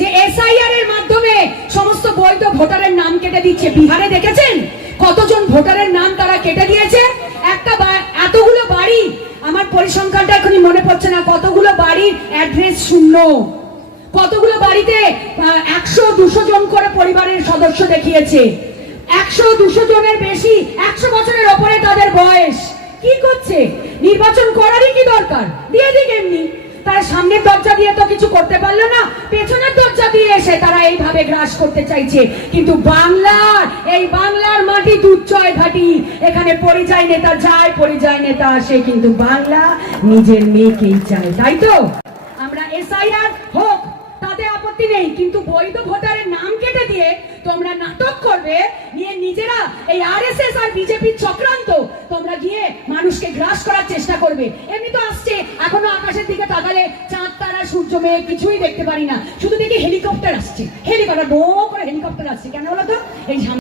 যে এসআইআর এর মাধ্যমে সমস্ত বৈধ ভোটারের নাম কেটে দিচ্ছে। বিহারে দেখেছেন কতজন ভোটারের নাম তারা কেটে দিয়েছে? এতগুলো বাড়ি, আমার পরিসংখ্যানটা এখনই মনে পড়ছে না, কতগুলো বাড়ির অ্যাড্রেস শূন্য, কতগুলো বাড়িতে 100-200 জন করে পরিবারের সদস্য দেখিয়েছে, 100-200 জনের বেশি, 100 বছরের ওপরে তাদের বয়স। কি করছে? নির্বাচন করারই কি দরকার? দিয়ে দিক এমনি। তারা সামনের দরজা দিয়ে তো কিছু করতে পারলো না, পেছনের দরজা দিয়ে এসে তারা এইভাবে গ্রাস করতে চাইছে। কিন্তু বাংলার মাটি দুধচয় ঘাটি, এখানে পরিযায়ী নেতা যায়, পরিযায়ী নেতা আসে, কিন্তু বাংলা নিজের মেয়েকেই চায়। তাই তো আমরা এসআইআর হোক তাতে আপত্তি নেই, কিন্তু বৈধ ভোটারের নাম কেটে দিয়ে তোমরা নাটক করবে, নিয়ে নিজেরা এই আরএসএস আর বিজেপির চক্রান্ত, তোমরা গিয়ে মানুষকে গ্রাস করার চেষ্টা করবে। এমনি তো আসছে, এখনো আকাশের দিকে তাকালে চাঁদ তারা সূর্য মেঘ কিছুই দেখতে পারি না, শুধু দেখি হেলিকপ্টার আসছে, হেলিকপ্টার বড় করে হেলিকপ্টার আসছে। কেন বলো তো? এই